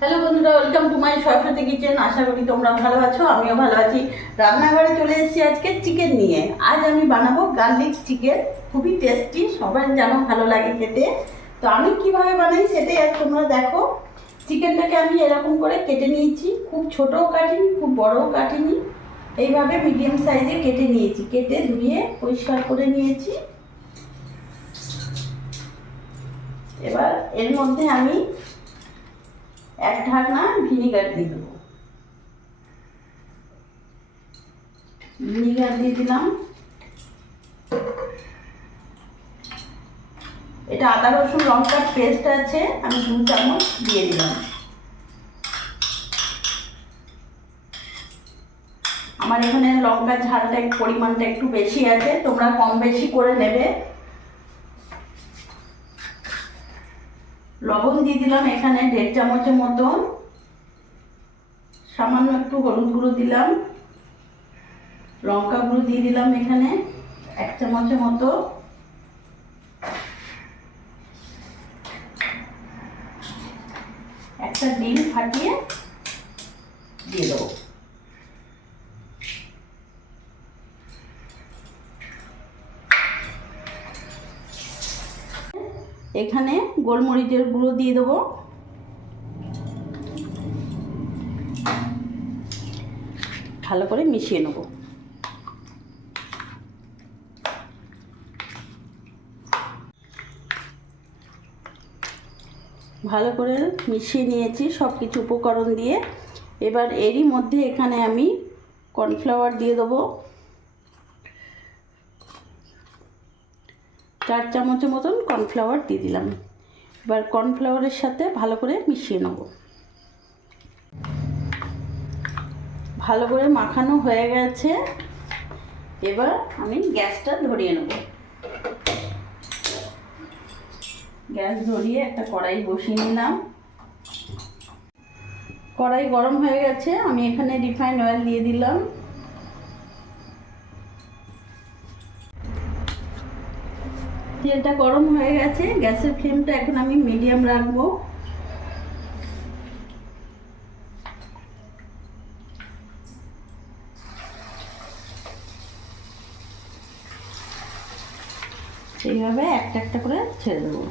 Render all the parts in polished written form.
Hello বন্ধুরা, welcome to my Saraswati kitchen. আশা করি তোমরা ভালো আছো, আমিও ভালো আছি। রান্নাঘরে চলে এসেছি আজকে চিকেন নিয়ে। আজ আমি বানাবো গার্লিক চিকেন, খুবই টেস্টি, সবাই জানো ভালো লাগে খেতে। তো আমি কিভাবে বানাই সেটাই আজ তোমরা দেখো। চিকেনটাকে আমি এরকম করে কেটে নিয়েছি, খুব ছোটও কাটিনি খুব বড়ও কাটিনি, এইভাবে মিডিয়াম সাইজে কেটে নিয়েছি। কেটে ধুয়ে পরিষ্কার করে নিয়েছি। এবার এর মধ্যে আমি এক ঢাকনা ভিনিগার দিয়ে দেবো। ভিনিগার দিয়ে দিলাম। এটা আদা রসুন লঙ্কার পেস্ট আছে, আমি 2 চামচ দিয়ে দিলাম। আমার এখানে লঙ্কার ঝালটা পরিমাণটা একটু বেশি আছে, তোমরা কম বেশি করে নেবে। লবণ দিয়ে দিলাম এখানে 1.5 চামচের মতন। সামান্য একটু হলুদ গুঁড়ো দিলাম। লঙ্কা গুঁড়ো দিয়ে দিলাম এখানে 1 চামচের মতো। একটা ডিম ফাটিয়ে দিয়ে দেবো। এখানে গোলমরিচের গুঁড়ো দিয়ে দেবো। ভালো করে মিশিয়ে নেব। ভালো করে মিশিয়ে নিয়েছি সব কিছু উপকরণ দিয়ে। এবার এরই মধ্যে এখানে আমি কর্নফ্লাওয়ার দিয়ে দেবো 4 চামচের মতন কর্নফ্লাওয়ার দিয়ে দিলাম। এবার কর্নফ্লাওয়ারের সাথে ভালো করে মিশিয়ে নেব। ভালো করে মাখানো হয়ে গেছে। এবার আমি গ্যাসটা ধরিয়ে নেব। গ্যাস ধরিয়ে একটা কড়াই বসিয়ে নিলাম। কড়াই গরম হয়ে গেছে, আমি এখানে রিফাইন্ড অয়েল দিয়ে দিলাম। তেলটা গরম হয়ে গেছে, গ্যাসের ফ্লেমটা এখন আমি মিডিয়াম রাখবো। এইভাবে একটা একটা করে ছেড়ে দেবো।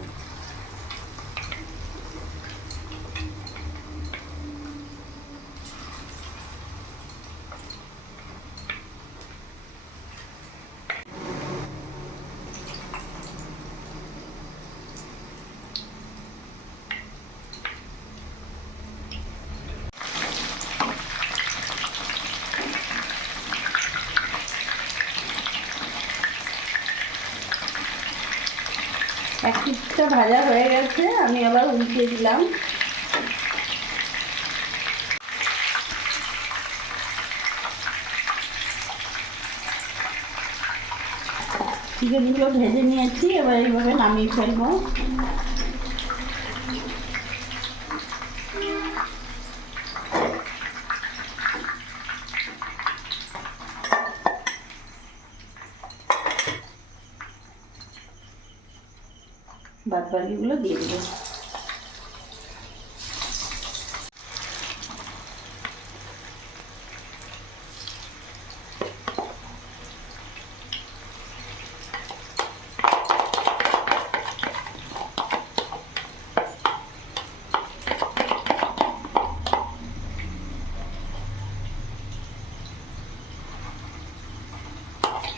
এক পিঠটা ভাজা হয়ে গেছে, আমি আবার উল্টিয়ে দিলাম। চিকেনগুলো ভেজে নিয়েছি, এবার এইভাবে নামিয়ে ফেলবো। বাদ বাকিগুলো দিয়ে দেবো।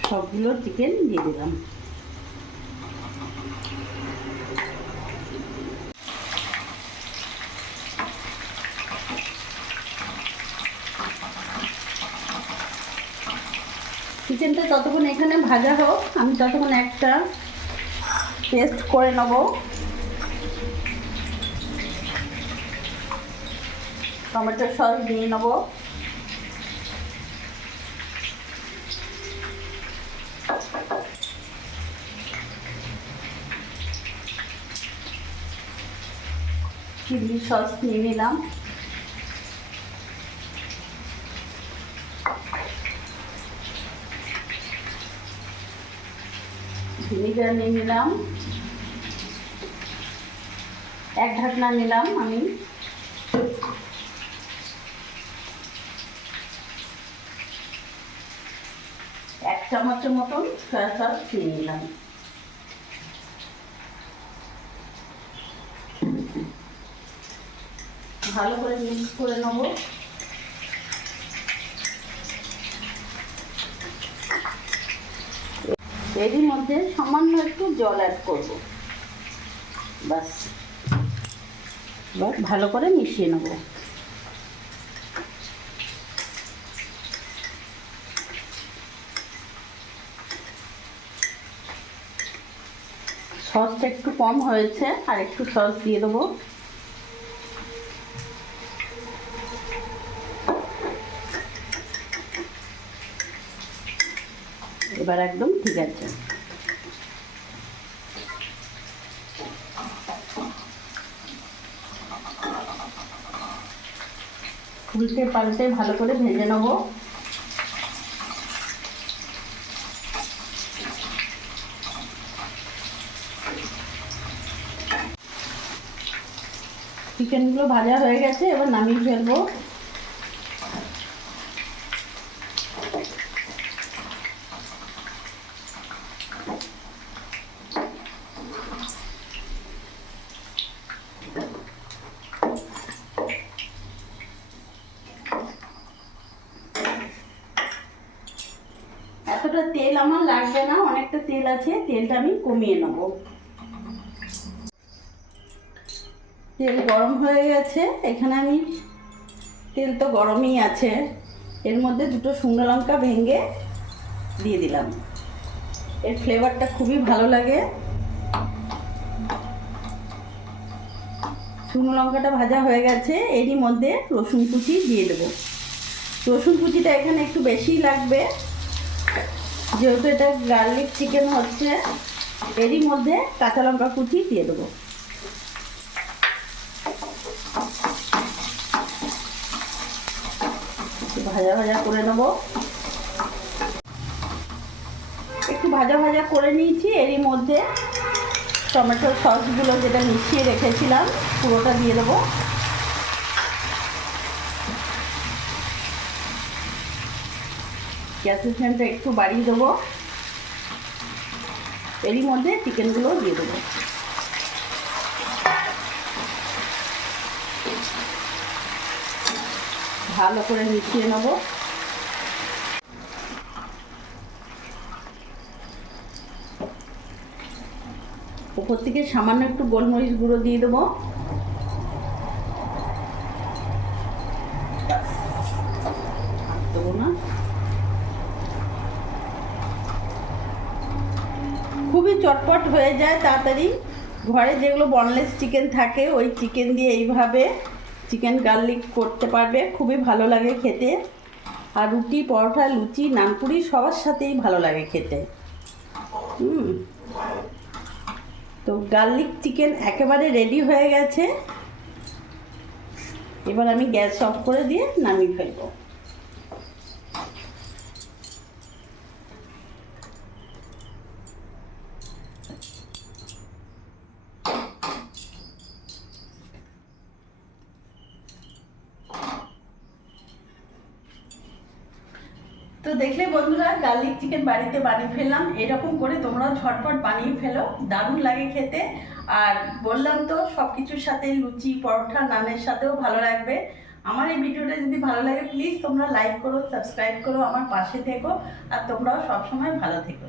সবগুলো চিকেন দিয়ে দিলাম। চিকেনটা ততক্ষণ এখানে ভাজা হোক, আমি ততক্ষণ একটা পেস্ট করে নেব। টমেটো সস দিয়ে নেব। চিলি সস নিয়ে নিলাম। ভিনিগার নিয়ে নিলাম, 1 ঢাকনা নিলাম আমি। এক চামচের মতন সয়া সস নিয়ে নিলাম। ভালো করে মিক্স করে নেব। এরই মধ্যে সামান্য একটু জল অ্যাড করব, বাস। এবার ভালো করে মিশিয়ে নেব। সসটা একটু কম হয়েছে, আর একটু সস দিয়ে দেবো। এবার একদম ঠিক আছে। উল্টে পাল্টে ভালো করে ভেজে নেব। চিকেনগুলো ভাজা হয়ে গেছে, এবার নামিয়ে ফেলবো। এতটা তেল আমার লাগবে না, অনেকটা তেল আছে, তেলটা আমি কমিয়ে নেব। তেল গরম হয়ে গেছে, এখানে আমি, তেল তো গরমই আছে, এর মধ্যে দুটো শুকনো লঙ্কা ভেঙে দিয়ে দিলাম। এর ফ্লেভারটা খুবই ভালো লাগে। শুকনো লঙ্কাটা ভাজা হয়ে গেছে, এরই মধ্যে রসুন কুচি দিয়ে দেবো। রসুন কুচিটা এখানে একটু বেশিই লাগবে, যেহেতু এটা গার্লিক চিকেন হচ্ছে। এরই মধ্যে কাঁচা লঙ্কা কুচি দিয়ে দেবো। ভাজা ভাজা করে নেব। একটু ভাজা ভাজা করে নিয়েছি, এরই মধ্যে টমেটোর সসগুলো যেটা মিশিয়ে রেখেছিলাম পুরোটা দিয়ে দেবো। গ্যাসের ফ্লেমটা একটু বাড়িয়ে দেবো। এরই মধ্যে চিকেনগুলো দিয়ে দেবো। ভালো করে মিশিয়ে নেব। উপর থেকে সামান্য একটু গোলমরিচ গুঁড়ো দিয়ে দেবো। দেবো না, খুবই চটপট হয়ে যায় তাড়াতাড়ি। ঘরে যেগুলো বনলেস চিকেন থাকে, ওই চিকেন দিয়ে এইভাবে চিকেন গার্লিক করতে পারবে, খুবই ভালো লাগে খেতে। আর রুটি, পরোটা, লুচি, নানপুরি সবার সাথেই ভালো লাগে খেতে। তো গার্লিক চিকেন একেবারে রেডি হয়ে গেছে। এবার আমি গ্যাস অফ করে দিয়ে নামিয়ে ফেলবো। তো দেখলে বন্ধুরা, গার্লিক চিকেন বাড়িতে বানিয়ে ফেললাম। এরকম করে তোমরাও ঝটপট বানিয়ে ফেলো, দারুণ লাগে খেতে। আর বললাম তো, সব কিছুর সাথে লুচি, পরোটা, নানের সাথেও ভালো লাগবে। আমার এই ভিডিওটা যদি ভালো লাগে, প্লিজ তোমরা লাইক করো, সাবস্ক্রাইব করো, আমার পাশে থেকো। আর তোমরাও সবসময় ভালো থেকো।